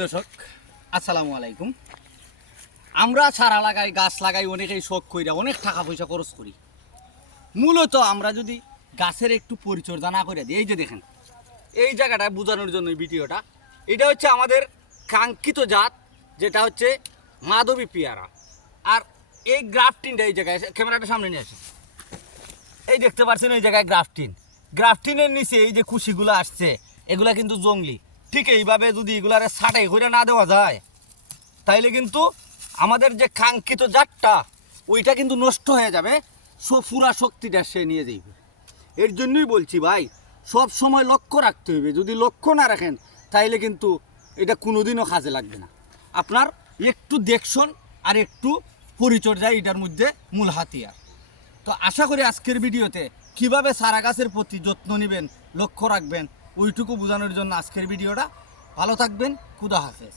দর্শক, আসসালামু আলাইকুম। আমরা চারা লাগাই, গাছ লাগাই, অনেকেই শখ কইরা অনেক টাকা পয়সা খরচ করি। মূলত আমরা যদি গাছের একটু পরিচর্যা না করে দিই, এই যে দেখেন, এই জায়গাটা বোঝানোর জন্য ভিডিওটা, এটা হচ্ছে আমাদের কাঙ্ক্ষিত জাত, যেটা হচ্ছে মাধবী পেয়ারা। আর এই গ্রাফটিনটা এই জায়গায়, ক্যামেরাটা সামনে নিয়ে আসে এই দেখতে পাচ্ছেন, এই জায়গায় গ্রাফটিন। গ্রাফটিনের নিচে এই যে কুশিগুলো আসছে, এগুলা কিন্তু জঙ্গলি। ঠিক এইভাবে যদি এগুলারে ছাটাই করে না দেওয়া যায়, তাইলে কিন্তু আমাদের যে কাঙ্ক্ষিত জাতটা, ওইটা কিন্তু নষ্ট হয়ে যাবে। সো পুরা শক্তিটা সে নিয়ে যাইবে। এর জন্যই বলছি ভাই, সব সময় লক্ষ্য রাখতে হবে যদি লক্ষ্য না রাখেন, তাইলে কিন্তু এটা কোনোদিনও কাজে লাগবে না। আপনার একটু দেখশন আর একটু পরিচর্যা এটার মধ্যে মূল হাতিয়ার। তো আশা করি আজকের ভিডিওতে কীভাবে সারা গাছের প্রতি যত্ন নেবেন, লক্ষ্য রাখবেন ওইটুকু বোঝানোর জন্য আজকের ভিডিওটা। ভালো থাকবেন খুদা হাফেজ।